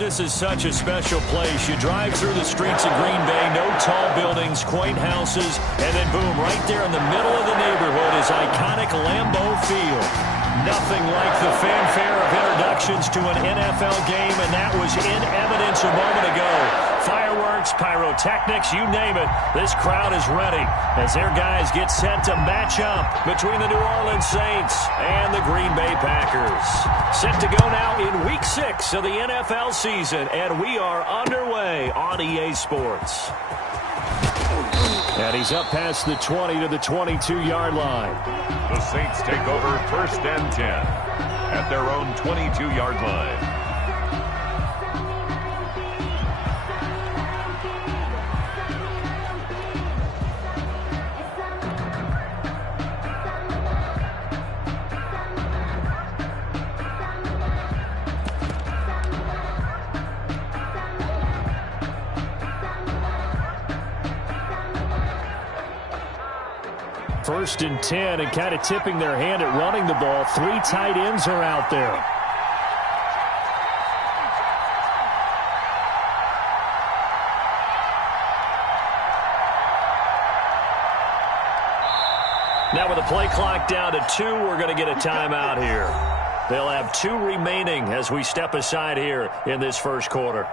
This is such a special place. You drive through the streets of Green Bay, no tall buildings, quaint houses, and then boom, right there in the middle of the neighborhood is iconic Lambeau Field. Nothing like the fanfare of introductions to an NFL game, and that was in evidence a moment ago. Fireworks, pyrotechnics, you name it. This crowd is ready as their guys get set to match up between the New Orleans Saints and the Green Bay Packers. Set to go now in Week 6 of the NFL season, and we are underway on EA Sports. And he's up past the 20 to the 22-yard line. The Saints take over 1st and 10 at their own 22-yard line. First and 10, and kind of tipping their hand at running the ball. 3 tight ends are out there. Now with the play clock down to 2, we're going to get a timeout here. They'll have 2 remaining as we step aside here in this first quarter.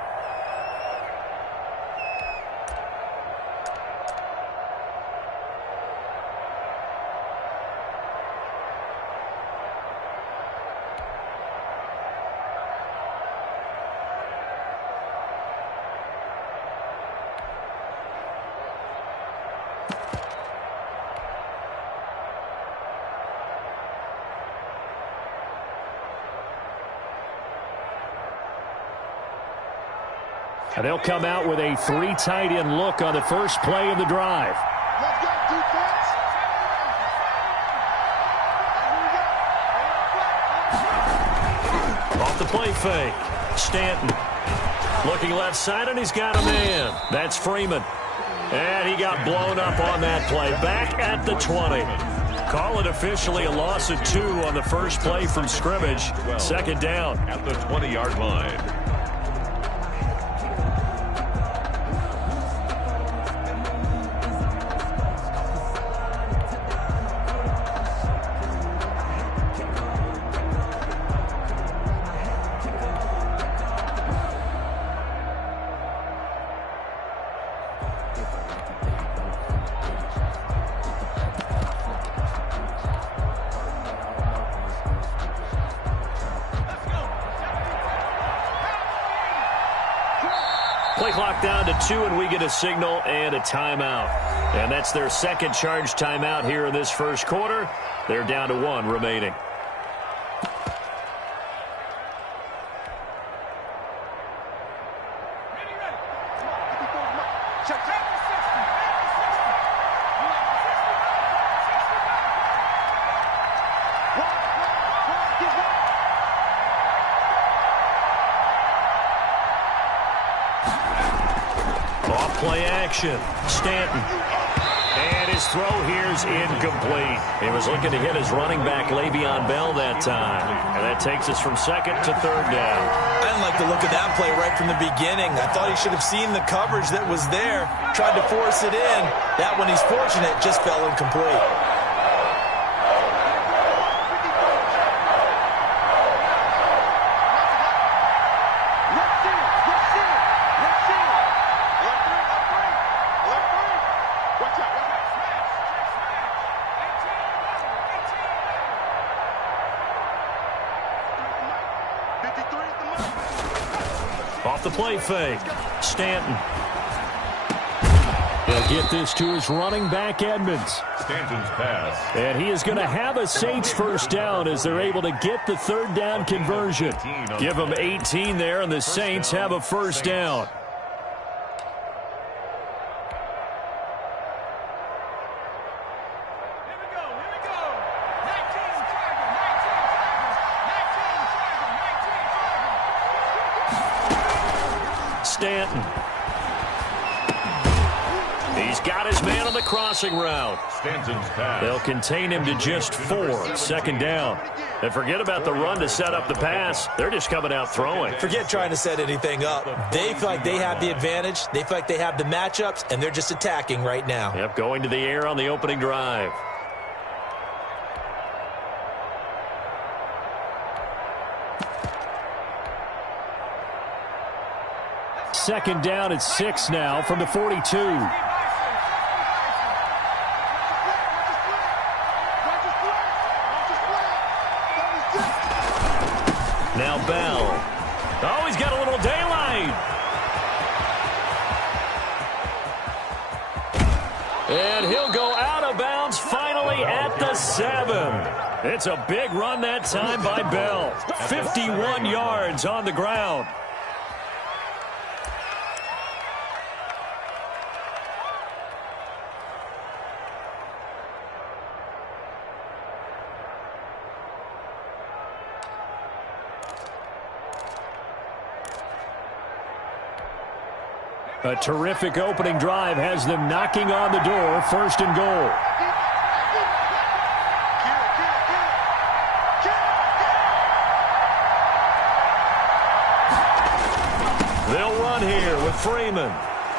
And they'll come out with a 3 tight end look on the first play of the drive. Let's go, defense. Off the play fake. Stanton looking left side, and he's got a man. That's Freeman. And he got blown up on that play. Back at the 20. Call it officially a loss of 2 on the first play from scrimmage. 2nd down. At the 20-yard line. Play clock down to 2, and we get a signal and a timeout. And that's their second charge timeout here in this first quarter. They're down to 1 remaining. Play action. Stanton. And his throw here is incomplete. He was looking to hit his running back, Le'Veon Bell, that time. And that takes us from 2nd to 3rd down. I didn't like the look of that play right from the beginning. I thought he should have seen the coverage that was there, tried to force it in. That one, he's fortunate, just fell incomplete. Off the play fake. Stanton. He'll get this to his running back, Edmonds. Stanton's pass. And he is going to have a Saints first down as they're able to get the 3rd down conversion. Give them 18 there, and the Saints have a first down. Stanton. He's got his man on the crossing route. Stanton's pass. They'll contain him to just 4. 2nd down. And forget about the run to set up the pass. They're just coming out throwing. Forget trying to set anything up. They feel like they have the advantage. They feel like they have the matchups, and they're just attacking right now. Yep, going to the air on the opening drive. Second down at 6 now from the 42. Now Bell. Oh, he's got a little daylight. And he'll go out of bounds finally at the 7. It's a big run that time by Bell. 51 yards on the ground. A terrific opening drive has them knocking on the door, 1st and goal. They'll run here with Freeman.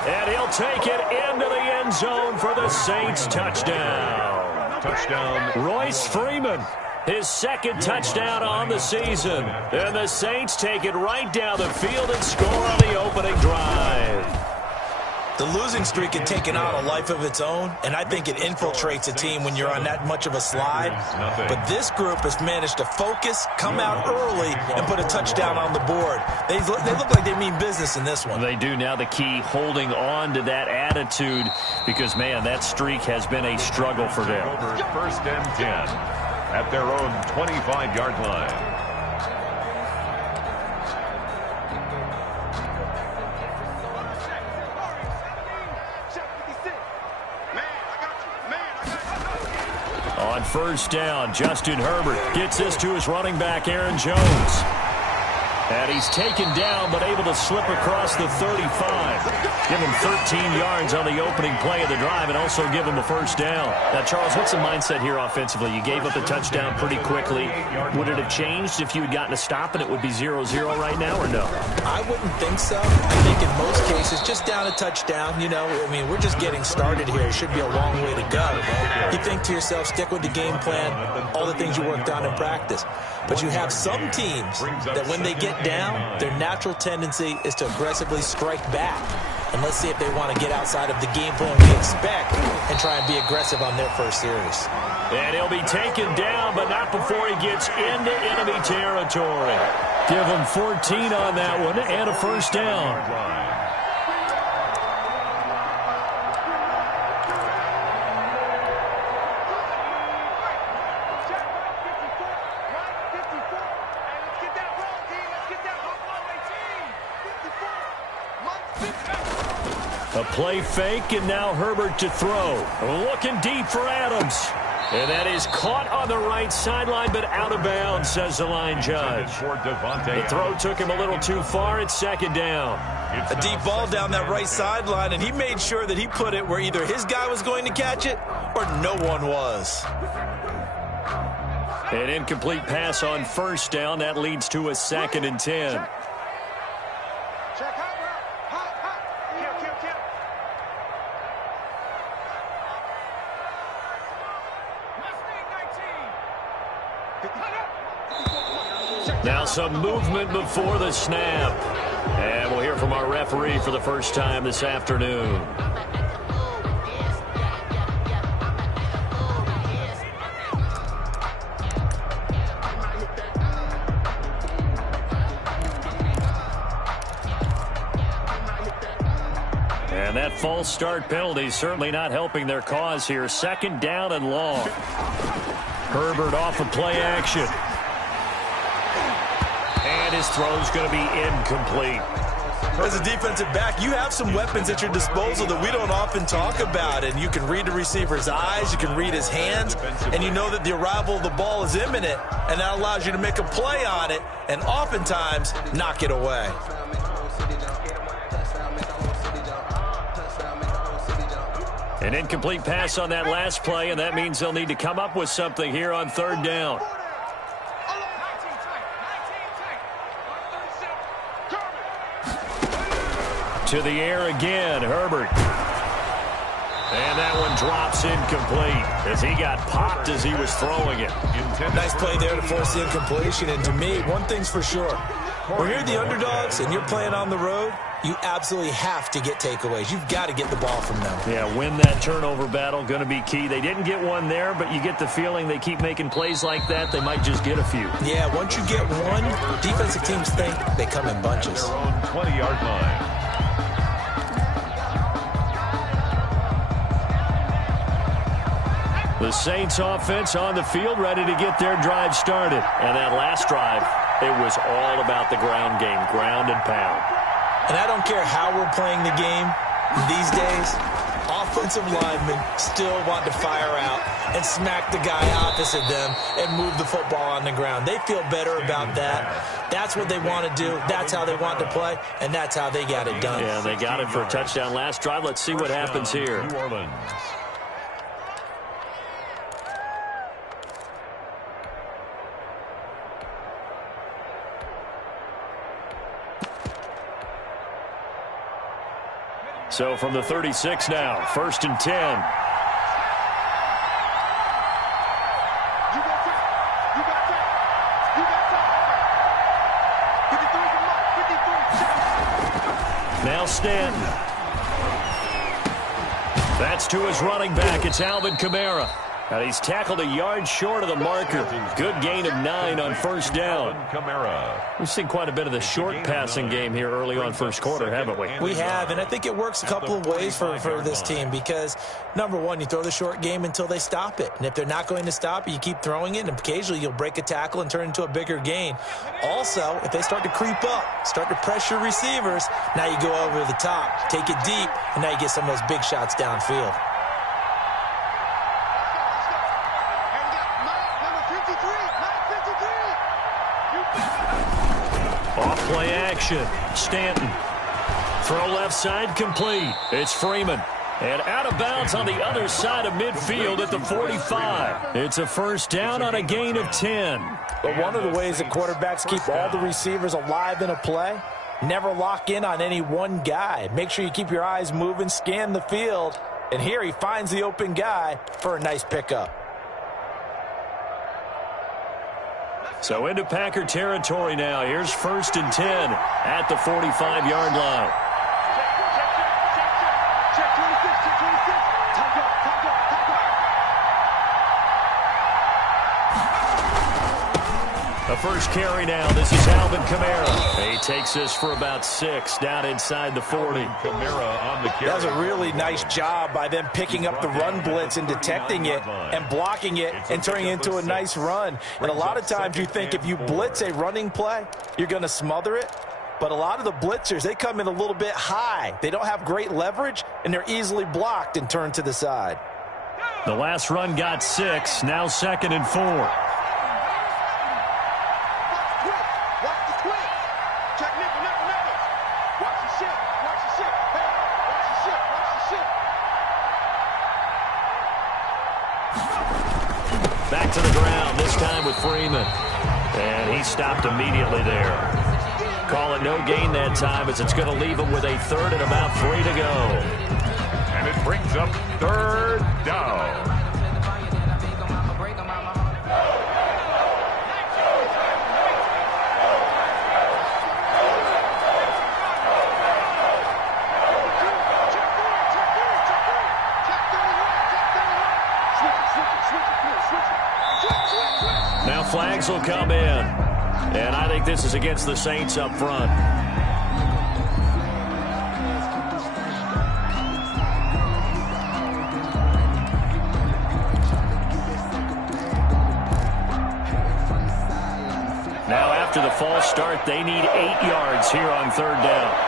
And he'll take it into the end zone for the Saints touchdown. Touchdown. Royce Freeman. His 2nd touchdown on the season. And the Saints take it right down the field and score on the opening drive. The losing streak had taken on a life of its own, and I think it infiltrates a team when you're on that much of a slide. But this group has managed to focus, come out early, and put a touchdown on the board. They look like they mean business in this one. They do. Now the key, holding on to that attitude, because, man, that streak has been a struggle for them. 1st and 10 at their own 25-yard line. On 1st down, Justin Herbert gets this to his running back, Aaron Jones. And he's taken down, but able to slip across the 35. Give him 13 yards on the opening play of the drive and also give him a 1st down. Now, Charles, what's the mindset here offensively? You gave up the touchdown pretty quickly. Would it have changed if you had gotten a stop and it would be 0-0 right now, or no? I wouldn't think so. I think in most cases, just down a touchdown, you know, I mean, we're just getting started here. It should be a long way to go. You think to yourself, stick with the game plan, all the things you worked on in practice. But you have some teams that when they get down, their natural tendency is to aggressively strike back. And let's see if they want to get outside of the game plan we expect and try and be aggressive on their first series. And he'll be taken down, but not before he gets into enemy territory. Give him 14 on that one and a 1st down. A play fake, and now Herbert to throw. Looking deep for Adams. And that is caught on the right sideline, but out of bounds, says the line judge. The throw took him a little too far. It's 2nd down. A deep ball down that right sideline, and he made sure that he put it where either his guy was going to catch it or no one was. An incomplete pass on 1st down. That leads to a 2nd and 10. Now some movement before the snap. And we'll hear from our referee for the first time this afternoon. And that false start penalty certainly not helping their cause here. 2nd down and long. Herbert off of play action. And his throw's going to be incomplete. As a defensive back, you have some weapons at your disposal that we don't often talk about. And you can read the receiver's eyes, you can read his hands, and you know that the arrival of the ball is imminent, and that allows you to make a play on it and oftentimes knock it away. An incomplete pass on that last play, and that means they'll need to come up with something here on 3rd down. To the air again, Herbert. And that one drops incomplete as he got popped as he was throwing it. Nice play there to force the incompletion. And to me, one thing's for sure. When you're the underdogs and you're playing on the road, you absolutely have to get takeaways. You've got to get the ball from them. Yeah, win that turnover battle, going to be key. They didn't get one there, but you get the feeling they keep making plays like that, they might just get a few. Yeah, once you get one, defensive teams think they come in bunches. Their own 20-yard line. The Saints offense on the field, ready to get their drive started. And that last drive, it was all about the ground game, ground and pound. And I don't care how we're playing the game these days, offensive linemen still want to fire out and smack the guy opposite them and move the football on the ground. They feel better about that. That's what they want to do. That's how they want to play, and that's how they got it done. Yeah, they got it for a touchdown last drive. Let's see what happens here. New Orleans. So from the 36 now, 1st and 10. You got that. You got that. You got that. 53 from Mike. 53. Now Stanton. That's to his running back. It's Alvin Kamara. And he's tackled a yard short of the marker. Good gain of 9 on first down. We've seen quite a bit of the short passing game here early on first quarter, haven't we? We have, and I think it works a couple of ways for this team because, number one, you throw the short game until they stop it. And if they're not going to stop it, you keep throwing it, and occasionally you'll break a tackle and turn it into a bigger gain. Also, if they start to creep up, start to pressure receivers, now you go over the top, take it deep, and now you get some of those big shots downfield. Play action. Stanton. Throw left side complete. It's Freeman. And out of bounds on the other side of midfield at the 45. It's a first down on a gain of 10. But one of the ways that quarterbacks keep all the receivers alive in a play, never lock in on any one guy. Make sure you keep your eyes moving, scan the field. And here he finds the open guy for a nice pickup. So into Packer territory now. Here's 1st and 10 at the 45-yard line. Check 26, check 26. Top up, top up, top up. The first carry now. This is Alvin Kamara. He takes this for about 6 down inside the 40. Kamara on the carry. That was a really nice job by them picking up the run blitz and detecting it and blocking it and turning it into a nice run. And a lot of times you think if you blitz a running play, you're going to smother it. But a lot of the blitzers, they come in a little bit high. They don't have great leverage, and they're easily blocked and turned to the side. The last run got 6. Now 2nd and 4. Back to the ground, this time with Freeman. And he stopped immediately there. Calling no gain that time as it's going to leave him with a 3rd and about 3 to go. And it brings up 3rd down. Now flags will come in. And I think this is against the Saints up front. Now after the false start, they need 8 yards here on 3rd down.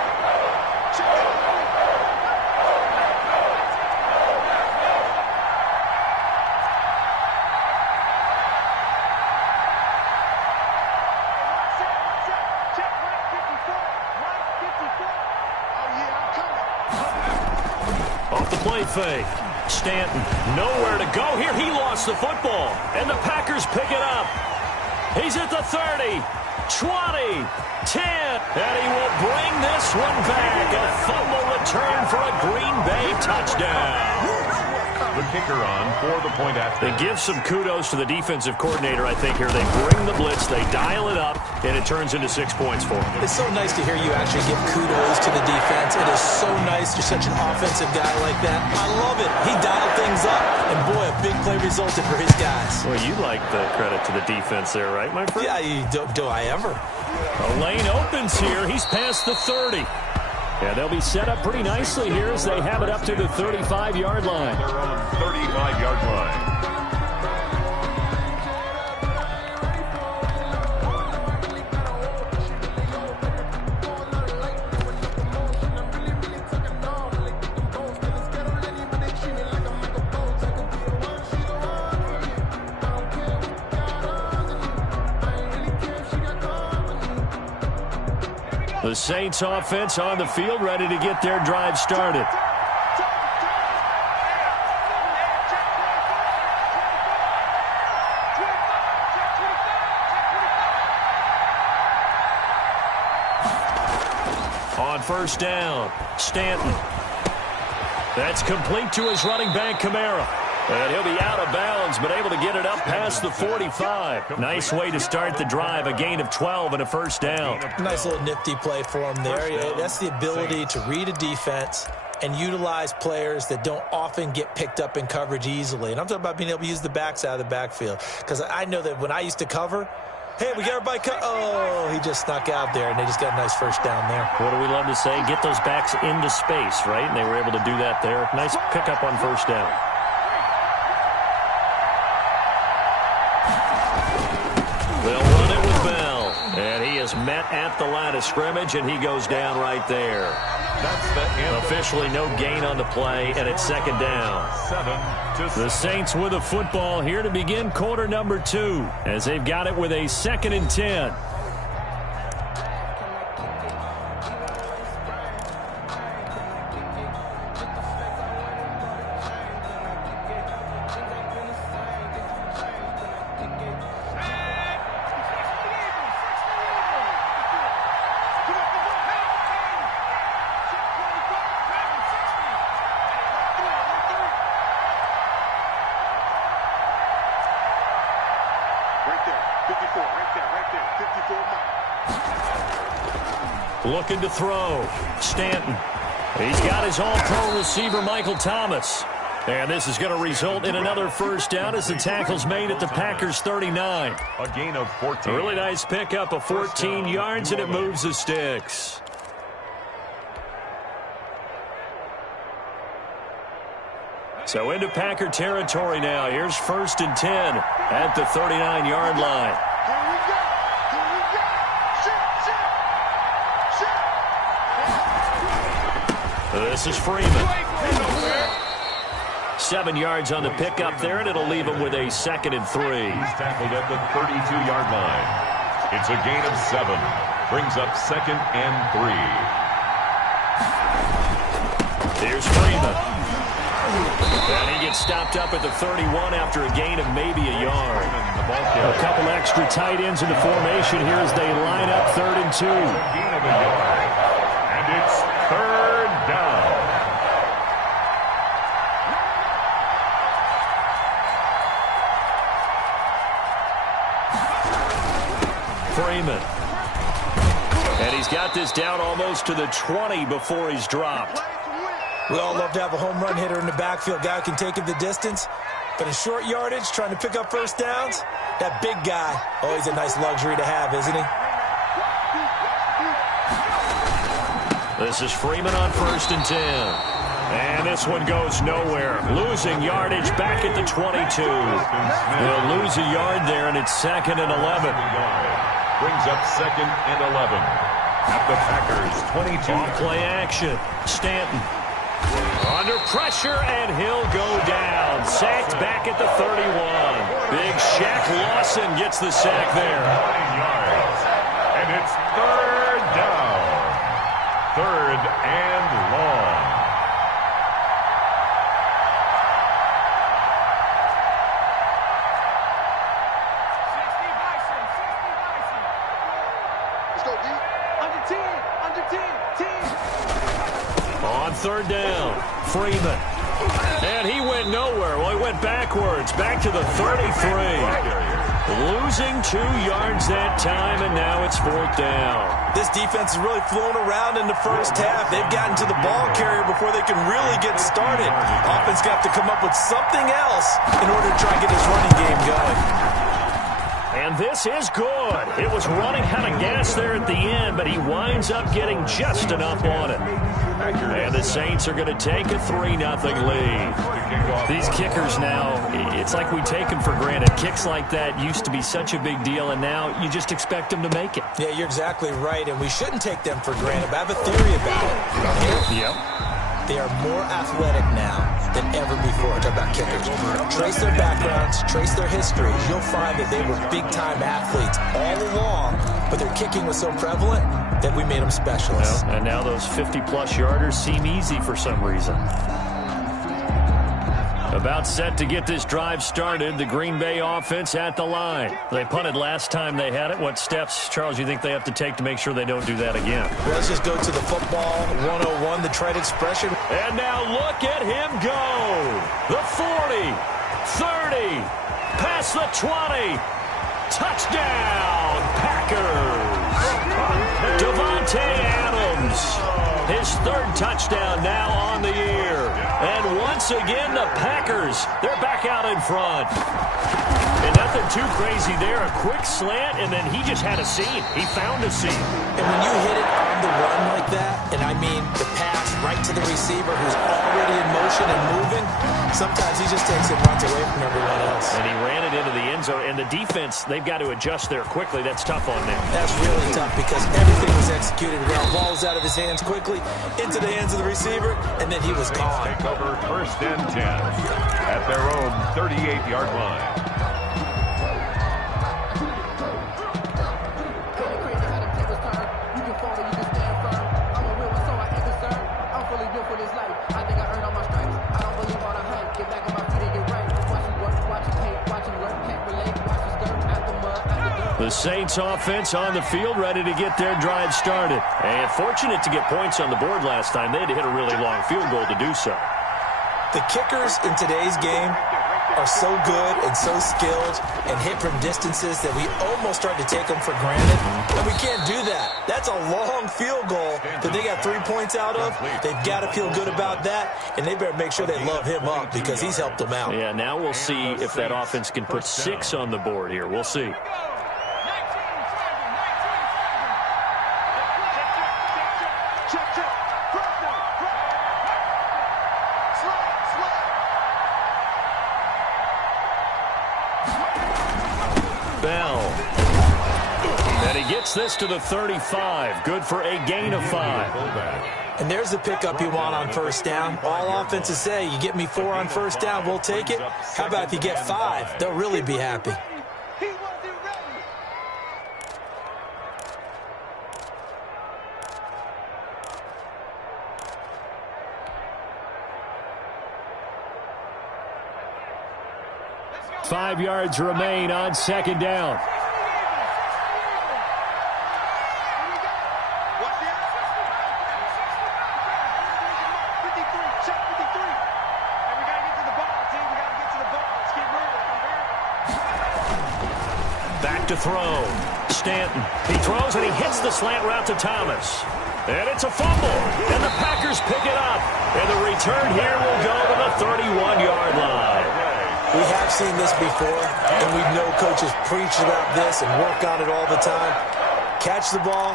Play fake. Stanton, nowhere to go here. He lost the football, and the Packers pick it up. He's at the 30, 20, 10, and he will bring this This one back. A fumble return for a Green Bay touchdown. The kicker on for the point after. They give some kudos to the defensive coordinator, I think, here. They bring the blitz, they dial it up, and it turns into 6 points for them. It's so nice to hear you actually give kudos to the defense. It is so nice. You're such an offensive guy like that. I love it. He dialed things up, and boy, a big play resulted for his guys. Well, you like the credit to the defense there, right, my friend? Yeah, do I ever? A lane opens here. He's past the 30. Yeah, they'll be set up pretty nicely here as they have it up to the 35-yard line. Their own 35-yard line. The Saints offense on the field, ready to get their drive started. On first down, Stanton. That's complete to his running back, Kamara. And he'll be out of bounds, but able to get it up past the 45. Nice way to start the drive, a gain of 12 and a first down. Nice little nifty play for him there. Yeah, that's the ability to read a defense and utilize players that don't often get picked up in coverage easily. And I'm talking about being able to use the backs out of the backfield. Because I know that when I used to cover, hey, we got everybody oh, he just snuck out there, and they just got a nice first down there. What do we love to say? Get those backs into space, right? And they were able to do that there. Nice pickup on first down. They'll run it with Bell. And he is met at the line of scrimmage, and he goes down right there. That's the end. Officially no gain on the play, and it's second down. 7-6. The Saints with a football here to begin quarter number 2, as they've got it with a 2nd and 10. Looking to throw. Stanton. He's got his all-pro receiver, Michael Thomas. And this is going to result in another first down as the tackle's made at the Packers' 39. A gain of 14. A really nice pickup of 14 yards, and it moves the sticks. So into Packer territory now. Here's 1st and 10 at the 39-yard line. This is Freeman. 7 yards on the pickup there, and it'll leave him with a 2nd and 3. He's tackled at the 32-yard line. It's a gain of 7. Brings up 2nd and 3. Here's Freeman. And he gets stopped up at the 31 after a gain of maybe a yard. A couple extra tight ends in the formation here as they line up 3rd and 2. Gain of a yard. And it's 3rd down. Freeman. And he's got this down almost to the 20 before he's dropped. We all love to have a home run hitter in the backfield. Guy who can take it the distance. But in short yardage, trying to pick up first downs, that big guy, always a nice luxury to have, isn't he? This is Freeman on 1st and 10. And this one goes nowhere. Losing yardage back at the 22. They'll lose a yard there, and it's 2nd and 11. Brings up 2nd and 11 at the Packers' 22. On play action. Stanton. Under pressure, and he'll go down. Sacked back at the 31. Big Shaq Lawson gets the sack there. 9 yards. And it's 3rd down. 3rd and long. Under 10. On third down, Freeman. And he went nowhere. Well, he went backwards, back to the 33. Losing 2 yards that time, and now it's fourth down. This defense is really flown around in the first half. They've gotten to the ball carrier before they can really get started. Offense got to come up with something else in order to try and get this running game going. And this is good. It was running out of gas there at the end, but he winds up getting just enough on it. And the Saints are going to take a 3-0 lead. These kickers now, it's like we take them for granted. Kicks like that used to be such a big deal, and now you just expect them to make it. Yeah, you're exactly right, and we shouldn't take them for granted. But I have a theory about it. Yep. They are more athletic now than ever before. Talk about kickers. Trace their backgrounds, trace their histories. You'll find that they were big-time athletes all along, but their kicking was so prevalent that we made them specialists. Well, and now those 50-plus yarders seem easy for some reason. About set to get this drive started, the Green Bay offense at the line. They punted last time they had it. What steps, Charles, you think they have to take to make sure they don't do that again? Well, let's just go to the football 101, the trade expression. And now look at him go. The 40, 30, past the 20. Touchdown, Packers. Devontae Adams. His third touchdown now on the year. And once again, the Packers, they're back out in front. And nothing too crazy there. A quick slant, and then he just had a seam. He found a seam. And when you hit it on the run like that, and I mean the pass right to the receiver who's already in motion and moving, sometimes he just takes it and runs away from everyone else. And he ran it into the end zone. And the defense, they've got to adjust there quickly. That's tough on them. That's really tough because everything was executed well. Ball was out of his hands quickly, into the hands of the receiver, and then he was gone. Take over first and 10 at their own 38-yard line. The Saints offense on the field, ready to get their drive started. And fortunate to get points on the board last time. They had to hit a really long field goal to do so. The kickers in today's game are so good and so skilled and hit from distances that we almost start to take them for granted. And we can't do that. That's a long field goal that they got 3 points out of. They've got to feel good about that, and they better make sure they love him up because he's helped them out. Yeah, now we'll see if that offense can put 6 on the board here. We'll see. This to the 35. Good for a gain of 5. And there's the pickup you want on first down. All offenses say, you get me 4 on first down, we'll take it. How about if you get 5? They'll really be happy. Five yards remain on second down. To throw. Stanton. He throws and he hits the slant route to Thomas. And it's a fumble. And the Packers pick it up. And the return here will go to the 31-yard line. We have seen this before, and we know coaches preach about this and work on it all the time. Catch the ball.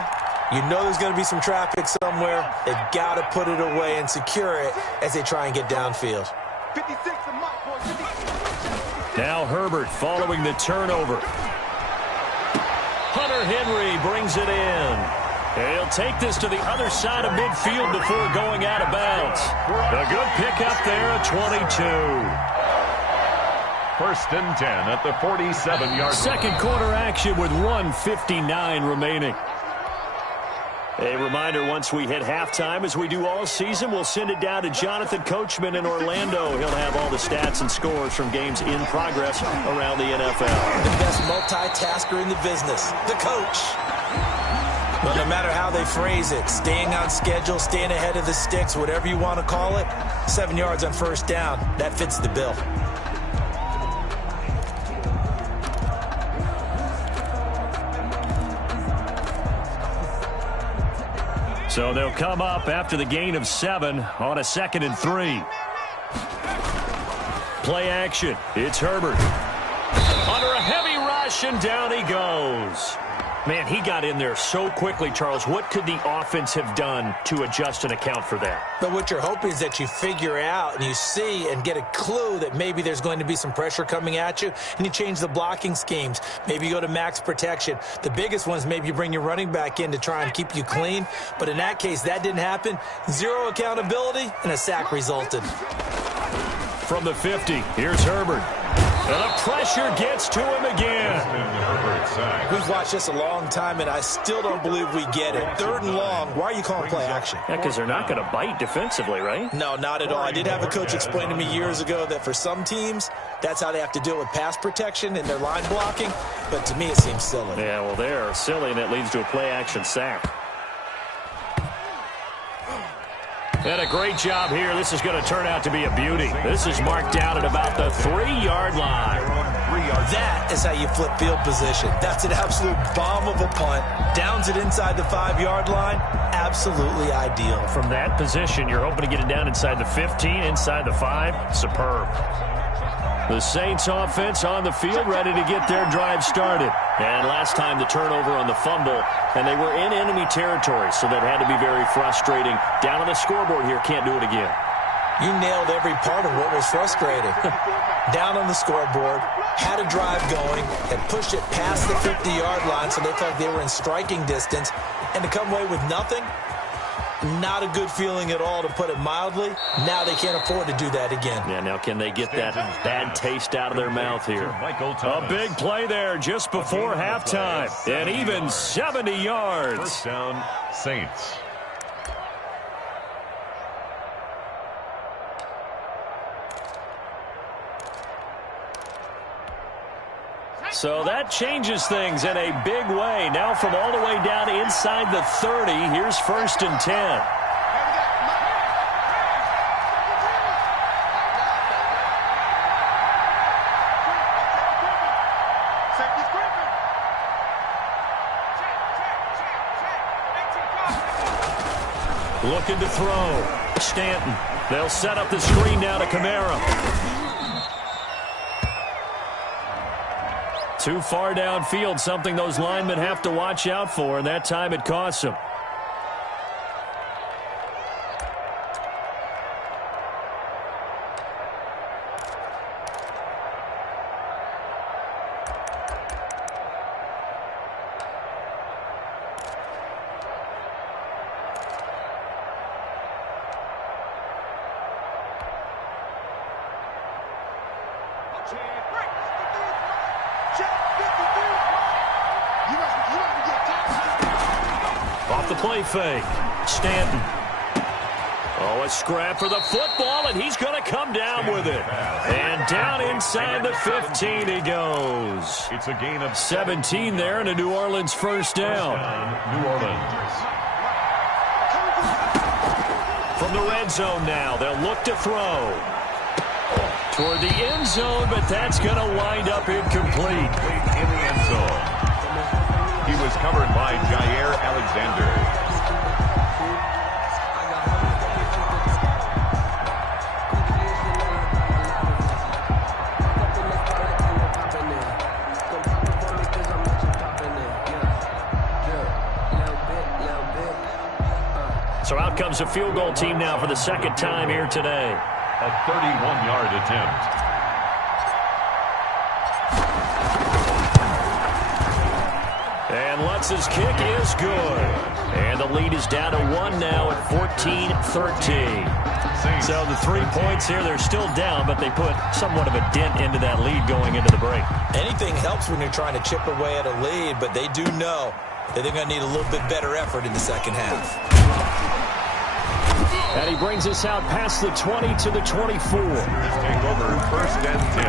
You know there's going to be some traffic somewhere. They've got to put it away and secure it as they try and get downfield. 56 and Mike, boy, 56. Now Herbert following the turnover. Hunter Henry brings it in. He'll take this to the other side of midfield before going out of bounds. A good pickup there at 22. First and 10 at the 47-yard line. Second quarter action with 1:59 remaining. A reminder, once we hit halftime, as we do all season, we'll send it down to Jonathan Coachman in Orlando. He'll have all the stats and scores from games in progress around the NFL. The best multitasker in the business, the coach. Well, no matter how they phrase it, staying on schedule, staying ahead of the sticks, whatever you want to call it, 7 yards on first down, that fits the bill. So they'll come up after the gain of 7 on a 2nd and 3. Play action. It's Herbert. Under a heavy rush, and down he goes. Man, he got in there so quickly, Charles. What could the offense have done to adjust and account for that? But what you're hoping is that you figure out and you see and get a clue that maybe there's going to be some pressure coming at you, and you change the blocking schemes. Maybe you go to max protection. The biggest one is maybe you bring your running back in to try and keep you clean. But in that case, that didn't happen. 0 accountability, and a sack resulted. From the 50, here's Herbert. And the pressure gets to him again. We've watched this a long time, and I still don't believe we get it. 3rd and long. Why are you calling play action? Yeah, because they're not going to bite defensively, right? No, not at all. I did have a coach explain to me years ago that for some teams, that's how they have to deal with pass protection and their line blocking. But to me, it seems silly. Yeah, well, they're silly, and it leads to a play action sack. And a great job here. This is going to turn out to be a beauty. This is marked out at about the 3-yard line. That is how you flip field position. That's an absolute bomb of a punt. Downs it inside the 5-yard line. Absolutely ideal. From that position, you're hoping to get it down inside the 15, inside the 5. Superb. The Saints offense on the field, ready to get their drive started. And last time the turnover on the fumble, and they were in enemy territory, so that had to be very frustrating. Down on the scoreboard here, can't do it again. You nailed every part of what was frustrating. Down on the scoreboard, had a drive going, had pushed it past the 50-yard line, so they felt like they were in striking distance, and to come away with nothing, not a good feeling at all, to put it mildly. Now they can't afford to do that again. Yeah, now can they get that bad taste out of their mouth here? A big play there just before halftime, and even 70 yards. First down, Saints. So that changes things in a big way. Now from all the way down inside the 30, here's 1st and 10. Looking to throw. Stanton. They'll set up the screen now to Kamara. Too far downfield, something those linemen have to watch out for, and that time it costs them. Off the play fake. Stanton. Oh, a scrap for the football, and he's going to come down with it. And down inside the 15 he goes. It's a gain of 17 there, and a New Orleans first down. New Orleans. From the red zone now, they'll look to throw. Toward the end zone, but that's going to wind up incomplete. In the end zone. He was covered by Jair Alexander. So out comes a field goal team now for the 2nd time here today. A 31-yard attempt. And Lutz's kick is good. And the lead is down to 1 now at 14-13. So the 3 points here, they're still down, but they put somewhat of a dent into that lead going into the break. Anything helps when you're trying to chip away at a lead, but they do know that they're going to need a little bit better effort in the second half. And he brings us out past the 20 to the 24. Take over 1st and 10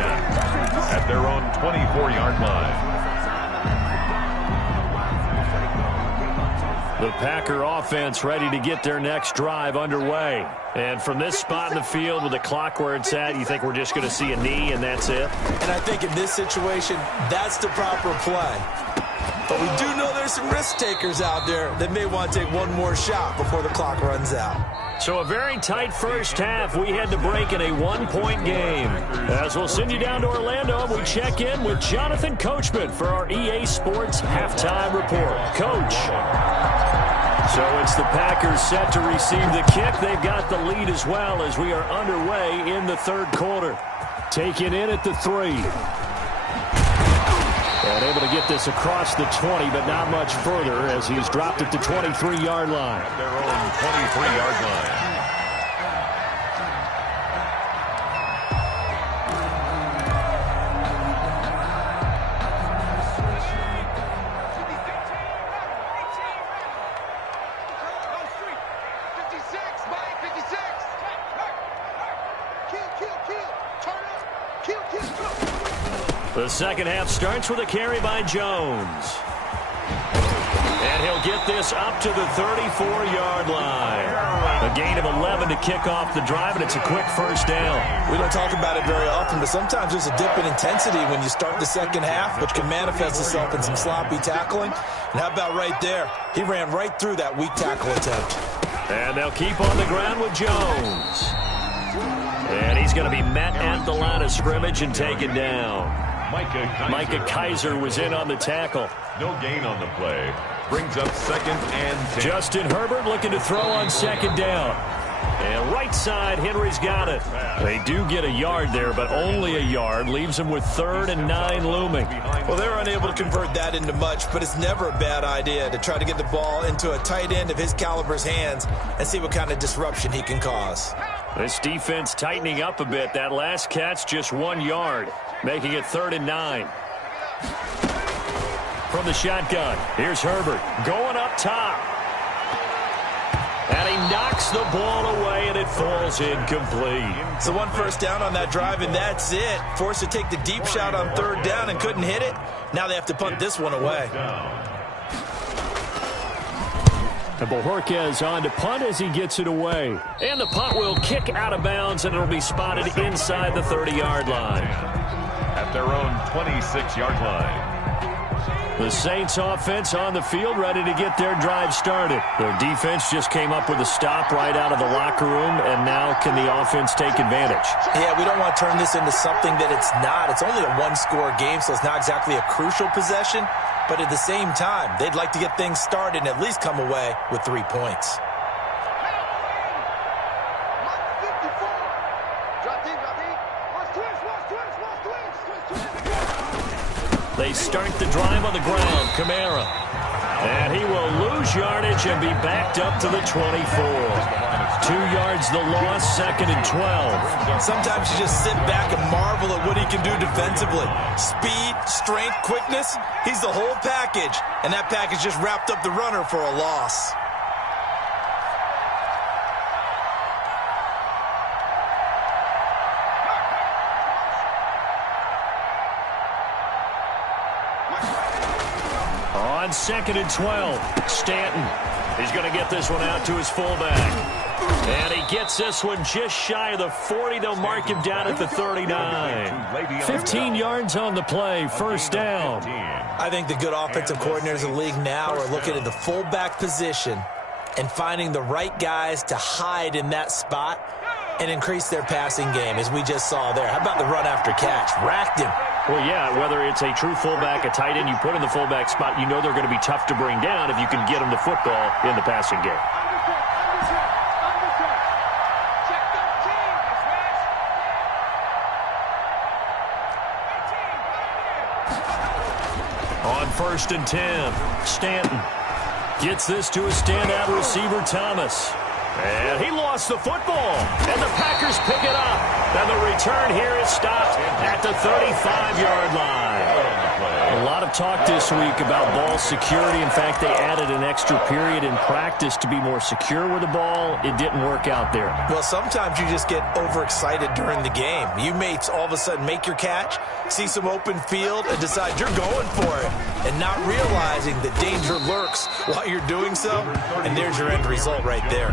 at their own 24-yard line. The Packer offense ready to get their next drive underway. And from this spot in the field with the clock where it's at, you think we're just going to see a knee and that's it? And I think in this situation, that's the proper play. But we do know there's some risk takers out there that may want to take one more shot before the clock runs out. So a very tight first half. We had to break in a one-point game. As we'll send you down to Orlando, and we check in with Jonathan Coachman for our EA Sports Halftime Report. Coach. So it's the Packers set to receive the kick. They've got the lead as well as we are underway in the third quarter. Taken in at the 3. And able to get this across the 20, but not much further as he's dropped at the 23-yard line. At their own 23-yard line. The second half starts with a carry by Jones. And he'll get this up to the 34-yard line. A gain of 11 to kick off the drive, and it's a quick first down. We don't talk about it very often, but sometimes there's a dip in intensity when you start the second half, which can manifest itself in some sloppy tackling. And how about right there? He ran right through that weak tackle attempt. And they'll keep on the ground with Jones. And he's going to be met at the line of scrimmage and taken down. Micah Kaiser was in on the tackle. No gain on the play. Brings up 2nd and 10. Justin Herbert looking to throw on 2nd down. And right side, Henry's got it. They do get a yard there, but only a yard. Leaves them with 3rd and 9 looming. Well, they're unable to convert that into much, but it's never a bad idea to try to get the ball into a tight end of his caliber's hands and see what kind of disruption he can cause. This defense tightening up a bit. That last catch, just 1 yard, making it 3rd and 9. From the shotgun, here's Herbert going up top. And he knocks the ball away, and it falls incomplete. So 1 first down on that drive, and that's it. Forced to take the deep shot on 3rd down and couldn't hit it. Now they have to punt this one away. And Bojorquez on to punt as he gets it away. And the punt will kick out of bounds, and it'll be spotted inside the 30-yard line. At their own 26-yard line. The Saints offense on the field ready to get their drive started. Their defense just came up with a stop right out of the locker room, and now can the offense take advantage? Yeah, we don't want to turn this into something that it's not. It's only a one-score game, so it's not exactly a crucial possession. But at the same time, they'd like to get things started and at least come away with 3 points. They start the drive on the ground. Kamara. And he will lose yardage and be backed up to the 24. 2 yards the loss, 2nd and 12. Sometimes you just sit back and marvel at what he can do defensively. Speed, strength, quickness, he's the whole package. And that package just wrapped up the runner for a loss. On 2nd and 12, Stanton. He's going to get this one out to his fullback. And he gets this one just shy of the 40. They'll mark him down at the 39. 15 yards on the play, first down. I think the good offensive coordinators in the league now are looking at the fullback position and finding the right guys to hide in that spot and increase their passing game, as we just saw there. How about the run after catch? Racked him. Well, yeah, whether it's a true fullback, a tight end, you put in the fullback spot, you know they're going to be tough to bring down if you can get them the football in the passing game. On 1st and 10, Stanton gets this to a standout receiver, Thomas. And he lost the football, and the Packers pick it up. And the return here is stopped at the 35-yard line. A lot of talk this week about ball security. In fact, they added an extra period in practice to be more secure with the ball. It didn't work out there. Well, sometimes you just get overexcited during the game. You may all of a sudden make your catch, see some open field, and decide you're going for it, and not realizing the danger lurks while you're doing so, and there's your end result right there.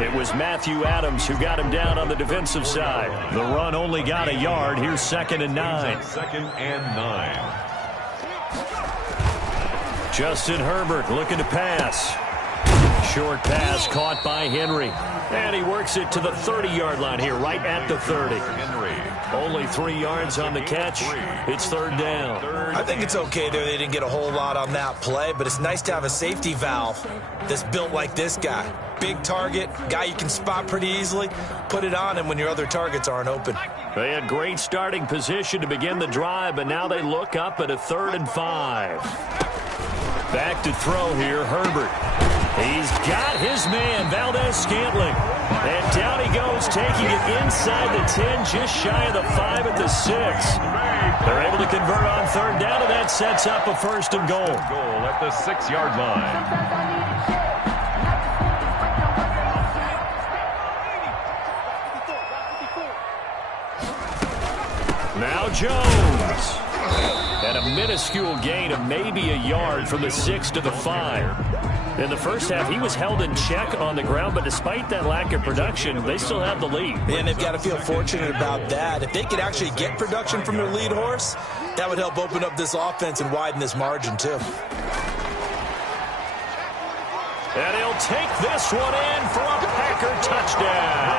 It was Matthew Adams who got him down on the defensive side. The run only got a yard. Here's 2nd and 9. 2nd and 9. Justin Herbert looking to pass. Short pass caught by Henry. And he works it to the 30-yard line here, right at the 30. Only 3 yards on the catch. It's 3rd down. I think it's okay there. They didn't get a whole lot on that play, but it's nice to have a safety valve that's built like this guy. Big target, guy you can spot pretty easily. Put it on him when your other targets aren't open. They had great starting position to begin the drive, but now they look up at a 3rd and 5. Back to throw here, Herbert. He's got his man, Valdez-Scantling. And down he goes, taking it inside the 10, just shy of the 5 at the 6. They're able to convert on 3rd down, and that sets up a 1st and goal. Goal at the 6-yard line. Now Jones. And a minuscule gain of maybe a yard from the 6 to the 5. In the first half, he was held in check on the ground, but despite that lack of production, they still have the lead. And they've got to feel fortunate about that. If they could actually get production from their lead horse, that would help open up this offense and widen this margin, too. And he'll take this one in for a Packer touchdown.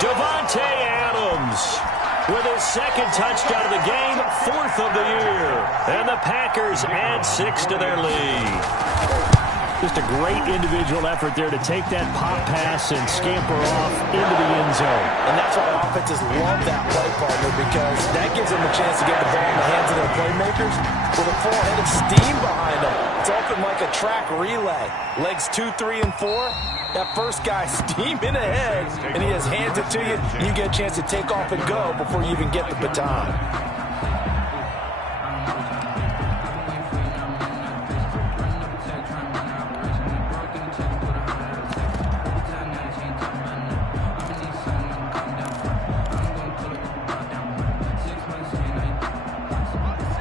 Devontae Adams with his 2nd touchdown of the game, 4th of the year. And the Packers add 6 to their lead. Just a great individual effort there to take that pop pass and scamper off into the end zone. And that's why offenses love that play, partner, because that gives them a chance to get the ball in the hands of their playmakers with a full head of steam behind them. It's often like a track relay. Legs 2, 3, and 4. That first guy steaming ahead, and he just hands it to you, and you get a chance to take off and go before you even get the baton.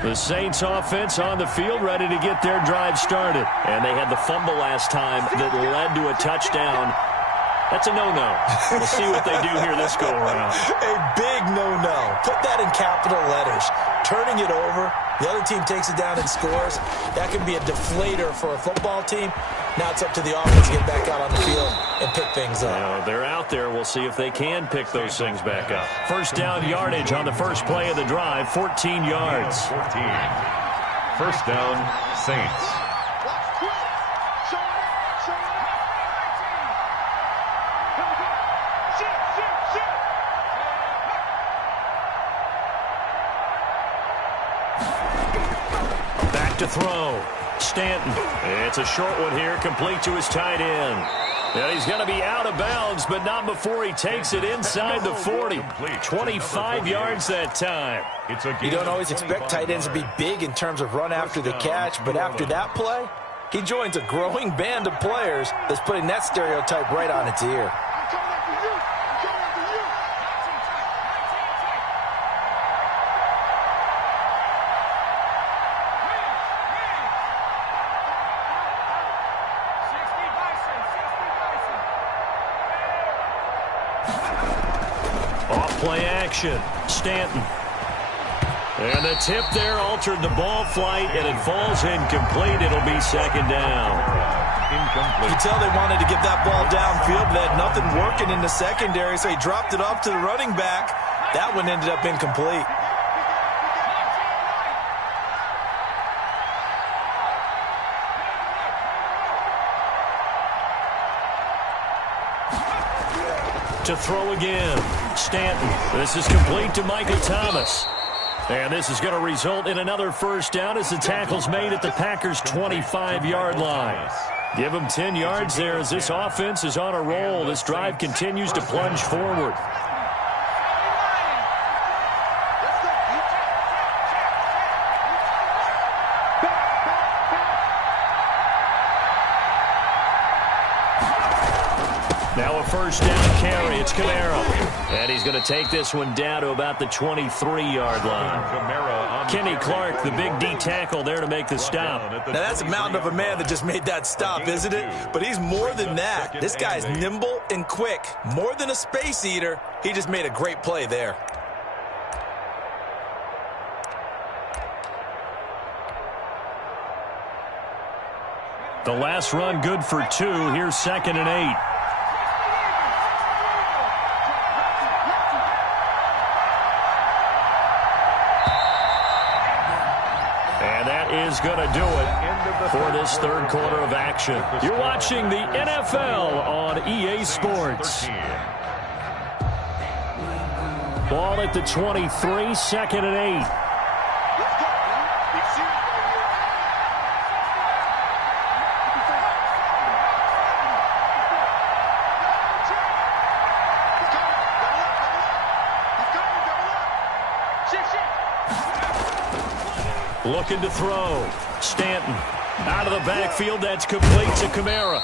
The Saints offense on the field, ready to get their drive started. And they had the fumble last time that led to a touchdown. That's a no-no. We'll see what they do here this go-around. A big no-no. Put that in capital letters. Turning it over, the other team takes it down and scores. That can be a deflator for a football team. Now it's up to the offense to get back out on the field and pick things up. Now, they're out there. We'll see if they can pick those things back up. 1st down yardage on the first play of the drive, 14 yards. 14. 1st down, Saints. Back to throw. Stanton. It's a short one here, complete to his tight end. Yeah, he's going to be out of bounds, but not before he takes it inside the 40. 25 yards that time. You don't always expect tight ends to be big in terms of run after the catch, but after that play, he joins a growing band of players that's putting that stereotype right on its ear. Play action. Stanton. And the tip there altered the ball flight, and it falls incomplete. It'll be 2nd down. Incomplete. You can tell they wanted to get that ball downfield, but they had nothing working in the secondary, so he dropped it off to the running back. That one ended up incomplete. To throw again. Stanton. This is complete to Michael Thomas. And this is going to result in another 1st down as the tackle's made at the Packers' 25-yard line. Give them 10 yards there as this offense is on a roll. This drive continues to plunge forward. Now a first down carry. It's Kamara. And he's going to take this one down to about the 23-yard line. Kenny Clark, the big D tackle there to make the stop. Now that's a mountain of a man that just made that stop, isn't it? But he's more than that. This guy's nimble and quick. More than a space eater. He just made a great play there. The last run good for 2. Here's 2nd and 8. And that is going to do it for this third quarter of action. You're watching the NFL on EA Sports. Ball at the 23, 2nd and 8. Looking to throw. Stanton out of the backfield. That's complete to Kamara.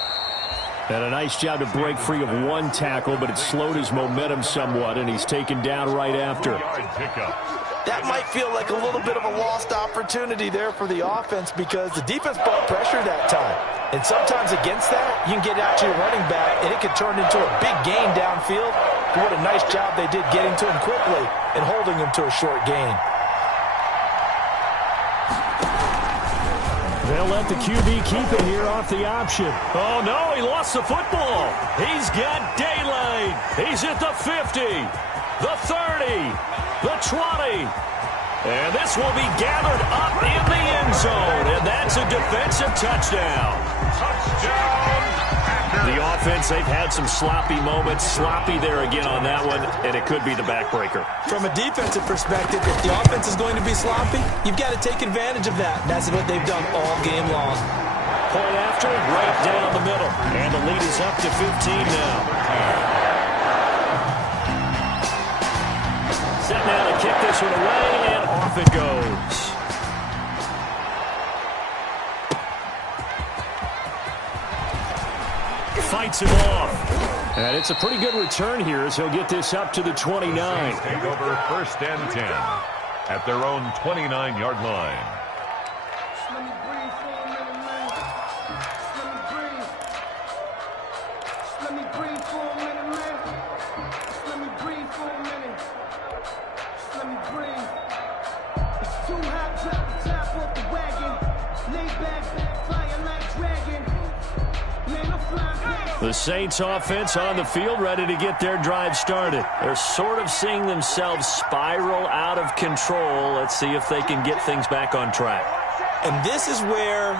And a nice job to break free of one tackle, but it slowed his momentum somewhat, and he's taken down right after. That might feel like a little bit of a lost opportunity there for the offense because the defense brought pressure that time. And sometimes against that, you can get out to your running back, and it could turn into a big gain downfield. But what a nice job they did getting to him quickly and holding him to a short gain. They'll let the QB keep it here off the option. Oh, no, he lost the football. He's got daylight. He's at the 50, the 30, the 20. And this will be gathered up in the end zone, and that's a defensive touchdown. Touchdown. The offense, they've had some sloppy moments. Sloppy there again on that one, and it could be the backbreaker. From a defensive perspective, if the offense is going to be sloppy, you've got to take advantage of that. That's what they've done all game long. Point after, right down the middle. And the lead is up to 15 now. Set now to kick this one away, and off it goes. Fights him off. And it's a pretty good return here as he'll get this up to the 29. Take over 1st and 10 at their own 29-yard line. Let me breathe for a minute, man. Let me breathe. Let me breathe for a minute, man. Let me breathe for a minute. Let me breathe. It's too hot, drop the top off the wagon. Lay back, fire like dragon. Man, I'm flying back. The Saints offense on the field, ready to get their drive started. They're sort of seeing themselves spiral out of control. Let's see if they can get things back on track. And this is where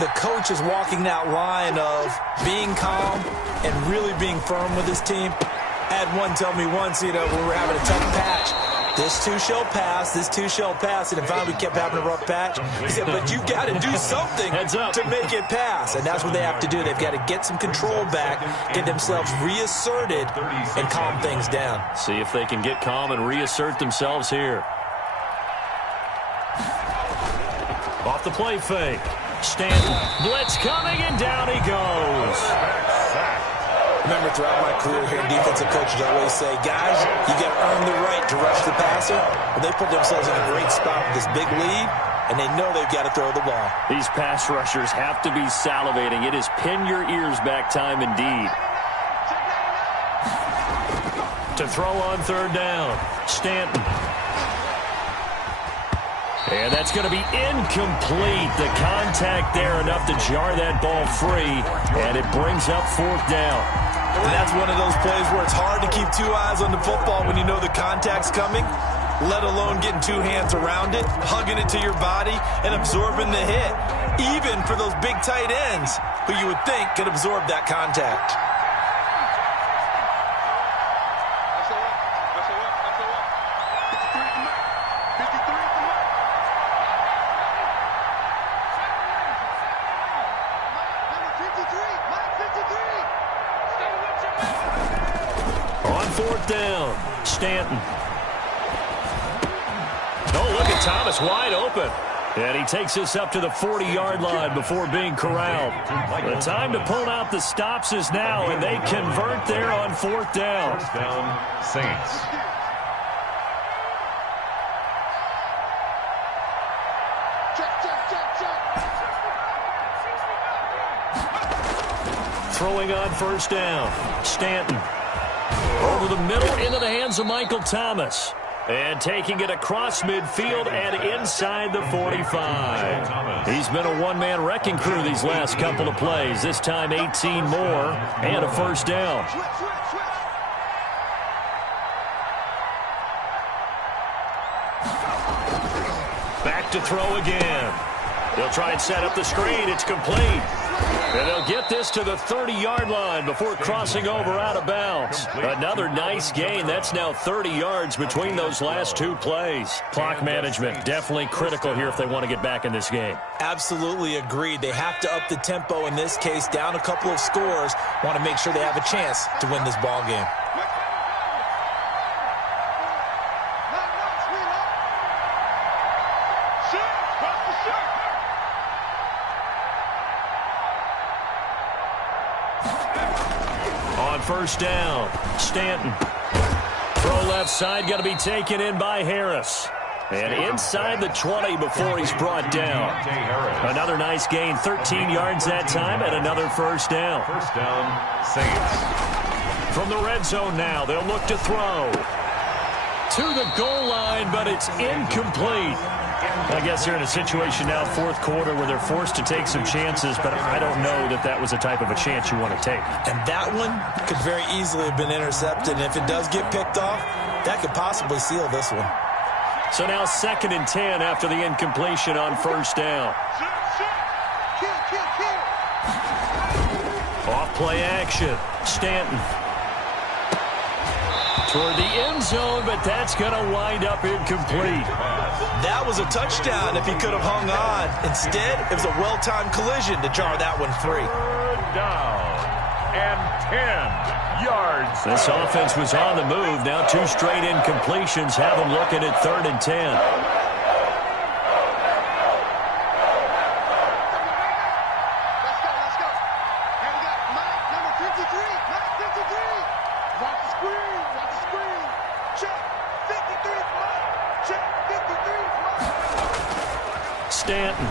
the coach is walking that line of being calm and really being firm with his team. I had one tell me once, when we're having a tough patch, this too shall pass, this too shall pass. And finally we kept having a rough patch. He said, but you've got to do something to make it pass. And that's what they have to do. They've got to get some control back, get themselves reasserted, and calm things down. See if they can get calm and reassert themselves here. Off the play fake. Stanton. Blitz coming, and down he goes. Remember, throughout my career here, defensive coaches always say, guys, you got to earn the right to rush the passer. Well, they put themselves in a great spot with this big lead, and they know they've got to throw the ball. These pass rushers have to be salivating. It is pin your ears back time indeed. To throw on 3rd down, Stanton. And that's going to be incomplete. The contact there enough to jar that ball free, and it brings up 4th down. And that's one of those plays where it's hard to keep 2 eyes on the football when you know the contact's coming, let alone getting 2 hands around it, hugging it to your body, and absorbing the hit, even for those big tight ends who you would think could absorb that contact. On 4th down, Stanton. Oh, look at Thomas wide open. And he takes us up to the 40-yard line before being corralled. The time to pull out the stops is now, and they convert there on 4th down. First down, Saints. Throwing on 1st down, Stanton. Over the middle into the hands of Michael Thomas. And taking it across midfield and inside the 45. He's been a one-man wrecking crew these last couple of plays. This time 18 more and a 1st down. Back to throw again. They'll try and set up the screen. It's complete. And they'll get this to the 30-yard line before crossing over out of bounds. Another nice gain. That's now 30 yards between those last 2 plays. Clock management definitely critical here if they want to get back in this game. Absolutely agreed. They have to up the tempo in this case, down a couple of scores. Want to make sure they have a chance to win this ball game. First down, Stanton. Throw left side, going to be taken in by Harris. And inside the 20 before he's brought down. Another nice gain, 13 yards that time, and another 1st down. First down, Saints. From the red zone now, they'll look to throw. To the goal line, but it's incomplete. I guess they're in a situation now, 4th quarter, where they're forced to take some chances, but I don't know that that was the type of a chance you want to take. And that one could very easily have been intercepted, and if it does get picked off, that could possibly seal this one. So now 2nd and 10 after the incompletion on 1st down. Off play action, Stanton. Toward the end zone, but that's going to wind up incomplete. That was a touchdown if he could have hung on. Instead, it was a well-timed collision to jar that one free. 3rd down and 10 yards. This offense was on the move. Now 2 straight incompletions have them looking at 3rd and 10. Stanton.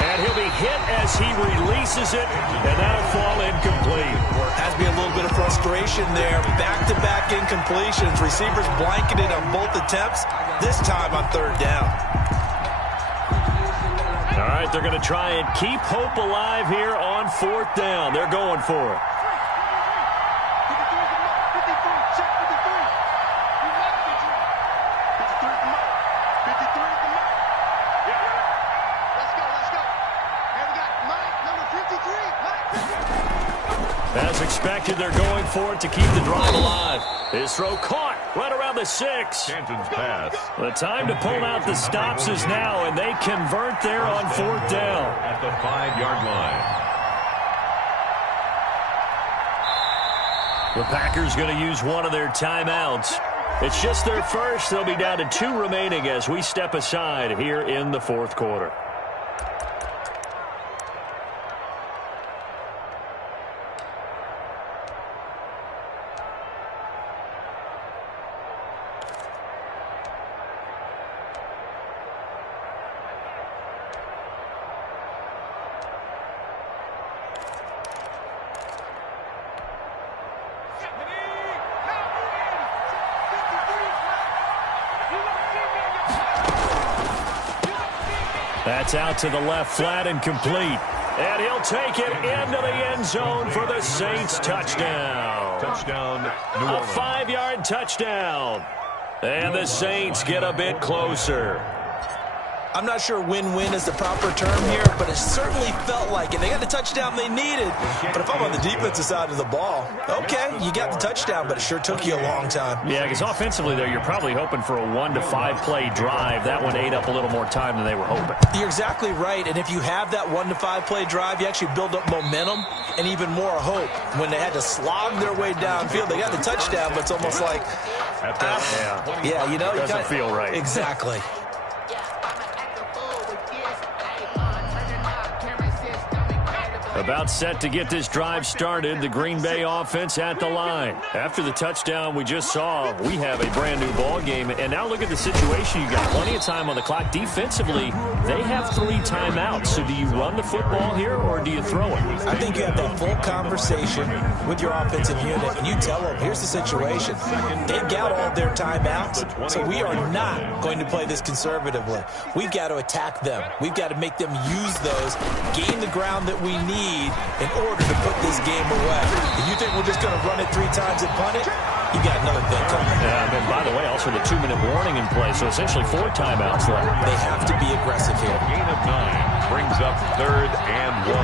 And he'll be hit as he releases it, and that'll fall incomplete. Has to be a little bit of frustration there. Back-to-back incompletions. Receivers blanketed on both attempts, this time on 3rd down. All right, they're going to try and keep hope alive here on 4th down. They're going for it. As expected, they're going for it to keep the drive alive. His throw caught right around the 6. Stanton's pass. The time to pull out the stops is now, and they convert there on 4th down. At the 5-yard line. The Packers going to use one of their timeouts. It's just their first. They'll be down to 2 remaining as we step aside here in the 4th quarter. That's out to the left, flat and complete. And he'll take it into the end zone for the Saints touchdown. Touchdown, New A Orleans. 5-yard touchdown. And the Saints get a bit closer. I'm not sure win-win is the proper term here, but it certainly felt like it. They got the touchdown they needed. But if I'm on the defensive side of the ball, okay, you got the touchdown, but it sure took you a long time. Yeah, because offensively, there, you're probably hoping for a 1 to 5 play drive. That one ate up a little more time than they were hoping. You're exactly right, and if you have that 1 to 5 play drive, you actually build up momentum and even more hope. When they had to slog their way downfield, they got the touchdown, but it's almost like, Yeah, yeah, you know, doesn't feel right. Exactly. About set to get this drive started, the Green Bay offense at the line. After the touchdown we just saw, we have a brand-new ball game. And now look at the situation. You got plenty of time on the clock. Defensively, they have 3 timeouts. So do you run the football here or do you throw it? I think you have that full conversation with your offensive unit, and you tell them, here's the situation. They've got all their timeouts, so we are not going to play this conservatively. We've got to attack them. We've got to make them use those, gain the ground that we need in order to put this game away. If you think we're just going to run it 3 times and punt it, you got another thing coming. And by the way, also the 2-minute warning in play, so essentially 4 timeouts left. They have to be aggressive here. Gain of 9 brings up 3rd and 1.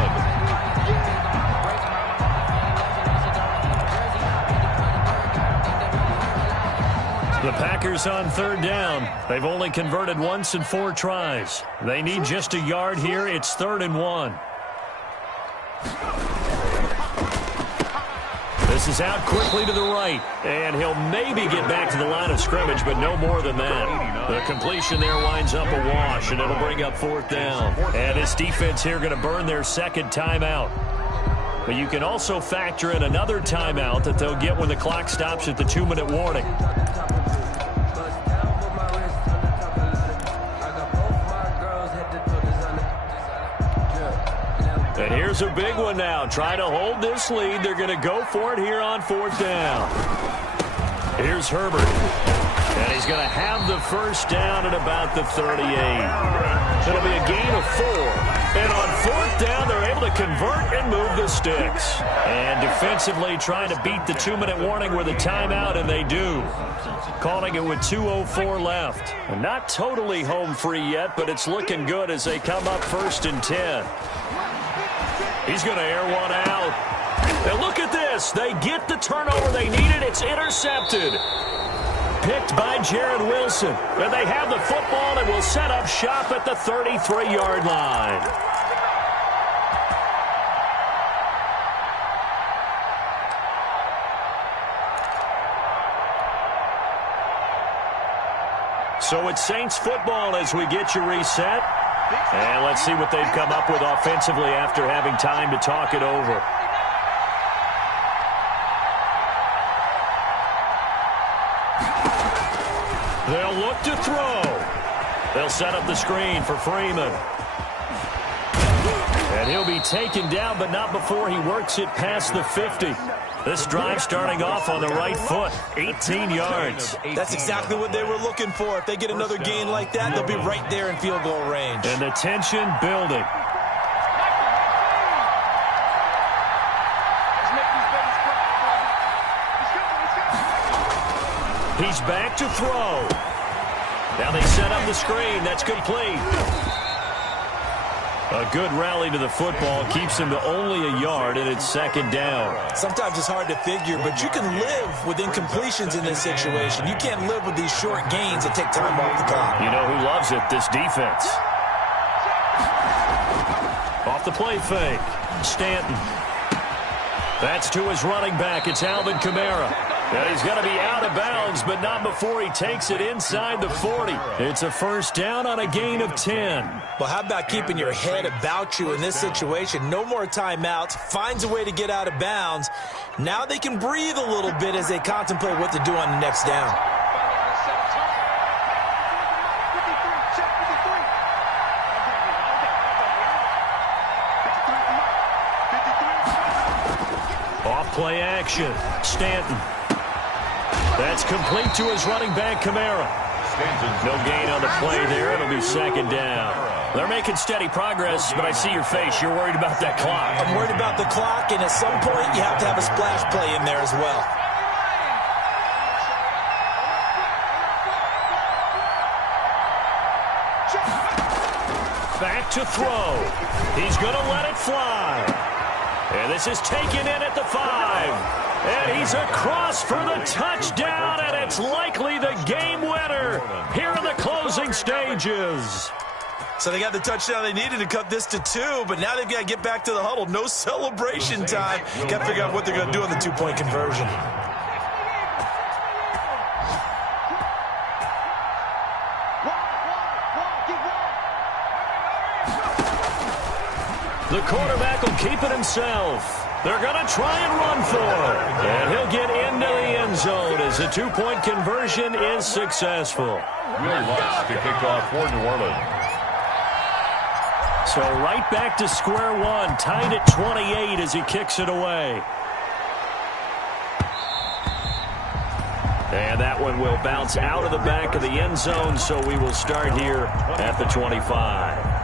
The Packers on 3rd down. They've only converted once in 4 tries. They need just a yard here. It's 3rd and 1. This is out quickly to the right, and he'll maybe get back to the line of scrimmage, but no more than that. The completion there winds up a wash, and it'll bring up 4th down. And this defense here going to burn their 2nd timeout. But you can also factor in another timeout that they'll get when the clock stops at the 2-minute warning. And here's a big one now. Trying to hold this lead. They're going to go for it here on 4th down. Here's Herbert. And he's going to have the 1st down at about the 38. It'll be a gain of 4. And on 4th down, they're able to convert and move the sticks. And defensively trying to beat the 2-minute warning with a timeout, and they do. Calling it with 2:04 left. And not totally home free yet, but it's looking good as they come up 1st and 10. He's going to air one out. And look at this. They get the turnover they needed. It's intercepted. Picked by Jared Wilson. And they have the football and will set up shop at the 33-yard line. So it's Saints football as we get you reset. And let's see what they've come up with offensively after having time to talk it over. They'll look to throw. They'll set up the screen for Freeman. And he'll be taken down, but not before he works it past the 50. This drive starting off on the right foot, 18 yards. That's exactly what they were looking for. If they get another gain like that, they'll be right there in field goal range. And the tension building. He's back to throw. Now they set up the screen. That's complete. A good rally to the football keeps him to only a yard, and it's 2nd down. Sometimes it's hard to figure, but you can live with incompletions in this situation. You can't live with these short gains that take time off the clock. You know who loves it? This defense. Off the play fake. Stanton. That's to his running back. It's Alvin Kamara. And he's going to be out of bounds, but not before he takes it inside the 40. It's a 1st down on a gain of 10. Well, how about keeping your head about you in this situation? No more timeouts. Finds a way to get out of bounds. Now they can breathe a little bit as they contemplate what to do on the next down. Off play action. Stanton. That's complete to his running back, Kamara. No gain on the play there. It'll be 2nd down. They're making steady progress, but I see your face. You're worried about that clock. I'm worried about the clock, and at some point you have to have a splash play in there as well. Back to throw. He's going to let it fly. And this is taken in at the 5. And he's across for the touchdown, and it's likely the game winner here in the closing stages. So they got the touchdown they needed to cut this to 2, but now they've got to get back to the huddle. No celebration time. Got to figure out what they're going to do on the 2-point conversion. The quarterback will keep it himself. They're going to try and run for it. And he'll get into the end zone as the two-point conversion is successful. Will Lutz to kick off for New Orleans. So right back to square one, tied at 28 as he kicks it away. And that one will bounce out of the back of the end zone, so we will start here at the 25.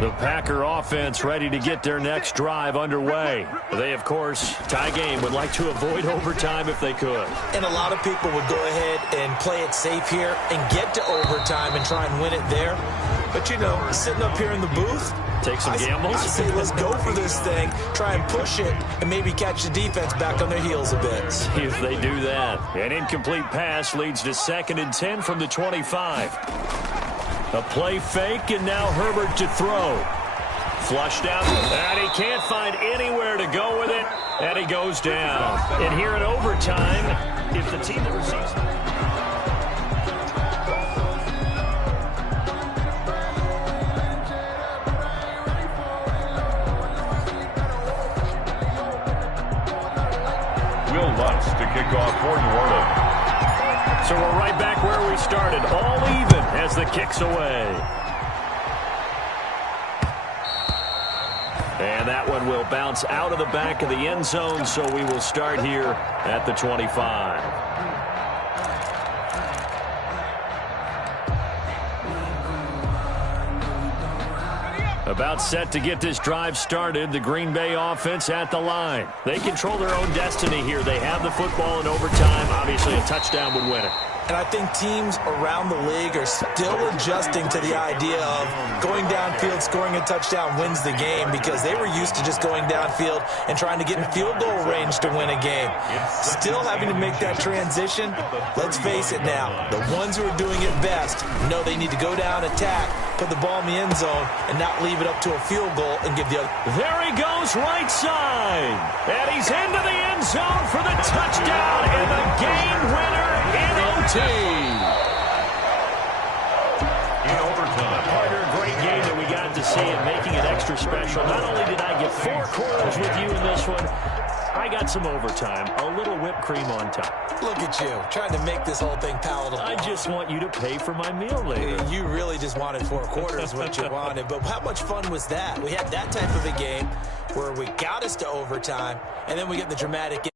The Packer offense ready to get their next drive underway. They, of course, tie game, would like to avoid overtime if they could. And a lot of people would go ahead and play it safe here and get to overtime and try and win it there. But, you know, sitting up here in the booth, take some gambles. I say let's go for this thing, try and push it, and maybe catch the defense back on their heels a bit. See if they do that. An incomplete pass leads to 2nd and 10 from the 25. A play fake, and now Herbert to throw. Flushed out, and he can't find anywhere to go with it, and he goes down. And here in overtime, if the team that receives... Will Lutz to kick off for New Orleans. So we're right back where we started, all even as the kick's away. And that one will bounce out of the back of the end zone, so we will start here at the 25. About set to get this drive started, the Green Bay offense at the line. They control their own destiny here. They have the football in overtime. Obviously, a touchdown would win it. And I think teams around the league are still adjusting to the idea of going downfield, scoring a touchdown wins the game, because they were used to just going downfield and trying to get in field goal range to win a game. Still having to make that transition. Let's face it now, the ones who are doing it best know they need to go down, attack, put the ball in the end zone, and not leave it up to a field goal and give the other. There he goes, right side. And he's into the end zone for the touchdown and the game winner in OT. In overtime. Partner, great game that we got to see, and making it extra special. Not only did I get 4 quarters with you in this one, I got some overtime, a little whipped cream on top. Look at you, trying to make this whole thing palatable. I just want you to pay for my meal later. You really just wanted 4 quarters, what you wanted. But how much fun was that? We had that type of a game where we got us to overtime, and then we get the dramatic